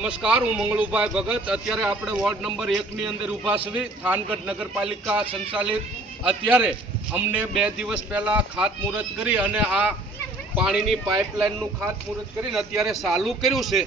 નમસ્કાર, હું મંગળુભાઈ ભગત. અત્યારે આપણે વોર્ડ નંબર 1 ની અંદર ઊભા છીએ. થાનગઢ નગરપાલિકા સંચાલિત અત્યારે અમને 2 દિવસ પહેલાં ખાતમુહૂર્ત કરી અને આ પાણીની પાઇપલાઇનનું ખાતમુહૂર્ત કરીને અત્યારે ચાલુ કર્યું છે.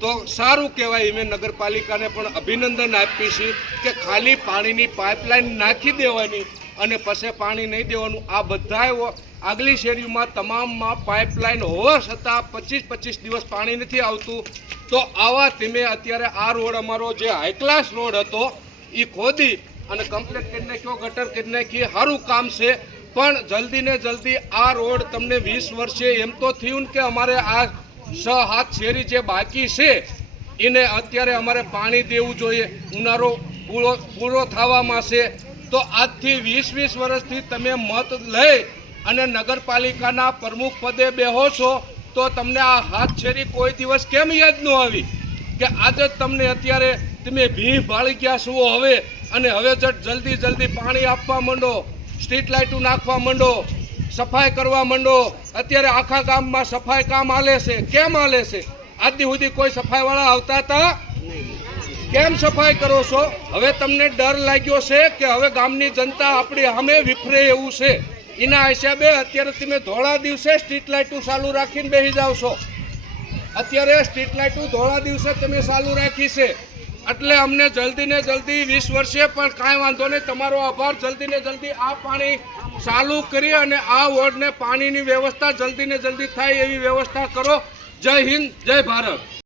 તો સારું કહેવાય. મેં નગરપાલિકાને પણ અભિનંદન આપી છે કે ખાલી પાણીની પાઇપલાઇન નાખી દેવાની અને પછી પાણી નહીં દેવાનું. આ બધાય આગલી શેરીમાં તમામમાં પાઇપલાઇન હોવા છતાં 25 દિવસ પાણી નથી આવતું. તો આવા તમે અત્યારે આ રોડ અમારો જે હાઈ ક્લાસ રોડ હતો એ ખોદી અને કમ્પ્લીટ કરી નાખ્યો, ગટર કરી નાખી, સારું કામ છે. પણ જલ્દી ને જલ્દી આ રોડ તમને 20 વર્ષે એમ તો થયું કે અમારે આ 6-7 શેરી જે બાકી છે એને અત્યારે અમારે પાણી દેવું જોઈએ. ઉનાળો પૂરો થવામાં છે. તો આજથી 20 વર્ષથી તમે મત લઈ અને નગરપાલિકાના પ્રમુખ પદે બેહો છો તો તમને આ 7 શેરી કોઈ દિવસ કેમ યાદ ન આવી કે આજે તમને અત્યારે તમે ભી ભાળી ગયા છો હવે. અને હવે જલ્દી પાણી આપવા માંડો, સ્ટ્રીટ લાઇટો નાખવા માંડો, સફાઈ કરવા માંડો. અત્યારે આખા ગામમાં સફાઈ કામ હાલે છે. કેમ હાલે છે? આજ સુધી કોઈ સફાઈવાળા આવતા હતા? કેમ સફાઈ કરો છો? હવે તમને ડર લાગ્યો છે કે હવે ગામની જનતા આપણી સામે વિફરે એવું છે. એના હિસાબે અત્યારે તમે ધોળા દિવસે સ્ટ્રીટ લાઇટો ચાલુ રાખીને બેસી જાવ છો. અત્યારે સ્ટ્રીટ લાઇટો ધોળા દિવસે તમે ચાલુ રાખી છે. એટલે અમને જલ્દી ને જલ્દી 20 વર્ષે પણ કાંઈ વાંધો નહીં. તમારો આભાર. જલ્દી ને જલ્દી આ પાણી ચાલુ કરી અને આ વોર્ડને પાણીની વ્યવસ્થા જલ્દી ને જલ્દી થાય એવી વ્યવસ્થા કરો. જય હિન્દ, જય ભારત.